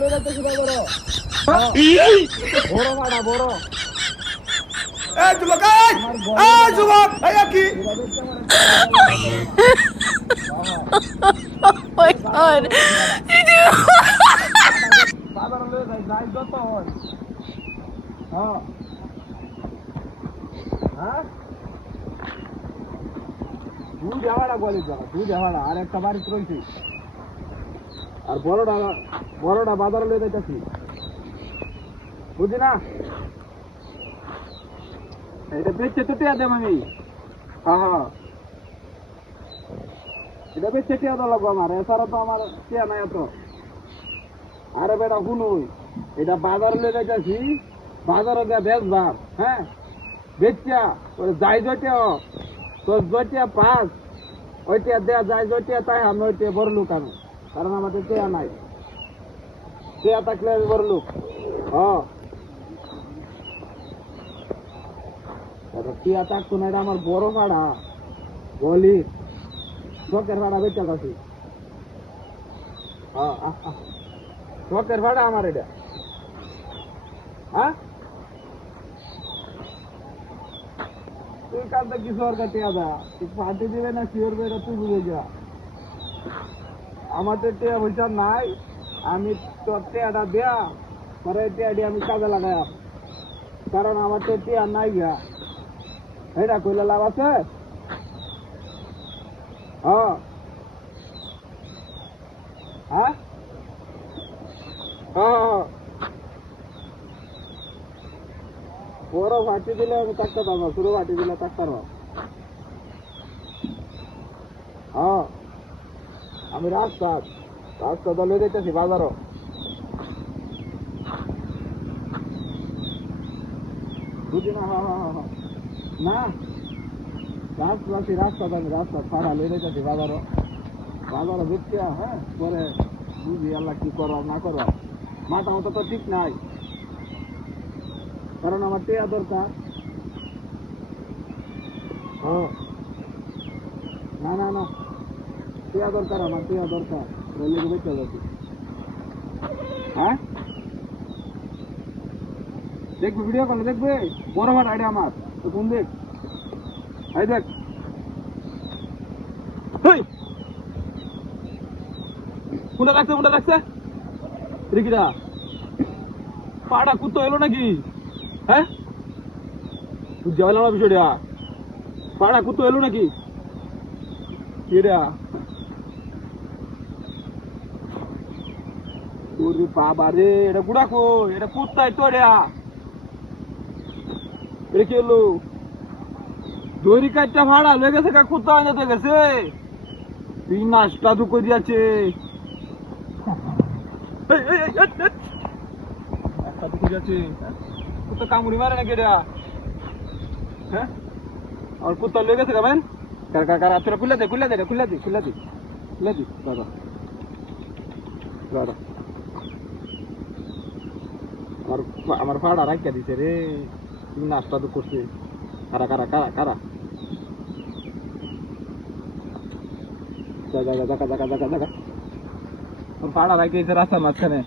লয়ে যাইতেছি বাজার বড় ভাড়া বড় এই যুবক এই যুবক এই কি Oh my god. বাজার লয়ে যাই যত হয় হ্যাঁ হ্যাঁ দুই ভাড়া বলে যাও দুই ভাড়া আর একটা বাড়ি রয়েছে আর বড়টা বাজারে লয়ে যাইতেছি বুঝি না এটা বেচে তো টিয়া দেব আমি হ্যাঁ হ্যাঁ এটা বেচে টিয়া দেওয়া লাগবো আমার এছাড়া তো আমার টিয়া নাই এত আরে বেটা শুনুই এটা বাজারে লয়ে যাইতেছি বাজারে দেয়া বেচবার হ্যাঁ বেচা ওই যাই জটিয়া তোর জটিয়া পাস ওইটা দেয়া যায় জটিয়া তাই আমি ওইটা বড় লোক আমি কারণ আমাদের টিয়া নাই টিয়া থাকলে আমি বড় লোক হ্যাঁ টিয়া থাকতো না এটা আমার বড় ভাড়া বলি শখের ভাড়া বেচা কাছে হ্যাঁ শখের ভাড়া আমার এটা হ্যাঁ তুই কালটা কিছু আর টিয়া দা তুই পার্টি দিবে না শিওর বেটা তুই বুঝে যা আমাদের টিয়া পয়সা নাই আমি তোর টিয়াটা দেয়া পরে টিয়াটি আমি কাজে লাগাই কারণ আমার তো টিয়া নাই গিয়া এটা কইলে লাভ আছে হ্যাঁ হ্যাঁ হ্যাঁ বড় ফাটি দিলে আমি থাকতে পারবো ছোটো ফাটি দিলে থাকতে পারবো হ্যাঁ আমি রাস্তা লয়ে যাইতেছি বাজারও বুঝি না হ্যাঁ হ্যাঁ হ্যাঁ না রাস্তা ছাড়া লয়ে যাইতেছি বাজারও বুঝতে হ্যাঁ পরে বুঝি আল্লাহ কি করো না করো মাথা মতো তো ঠিক নাই কারণ আমার টিয়া দরকার হ্যাঁ না না না টিয়া দরকার আমার টিয়া দরকার রেলে বেঁচে যাচ্ছি হ্যাঁ দেখবি ভিডিও কলে দেখবে বড় ভাড়া আইডিয়া আমার তো কোন দেখ এই দেখ কোনটা লাগছে রিকিরা পাড়া কুত্তো এলো নাকি হ্যাঁ তুই যাওয়ালাম না বিষয়টা পাড়া কুত্তো এলো নাকি ওরে বাবা রে এটা গুড়া কো এটা কুত্তাই তো রে এটা কি হলো দড়ি কাটটা ভাড়া লয়ে গেছে কা কুত্তা আনতে গেছে তুই নাচটা তো করে দিয়েছে একটা তো করে দিয়েছে কুত্তা কামড়ি মারে নাকি এটা হ্যাঁ আর কুত্তা লয়ে গেছে কামেন কার তোরা খুলে দে দাদা আমার ভাড়া রাখিয়া দিছে রে তুমি নাচটা তো করছে কারা জায়গা ভাড়া রাখিয়েছে রাস্তার মাঝখানে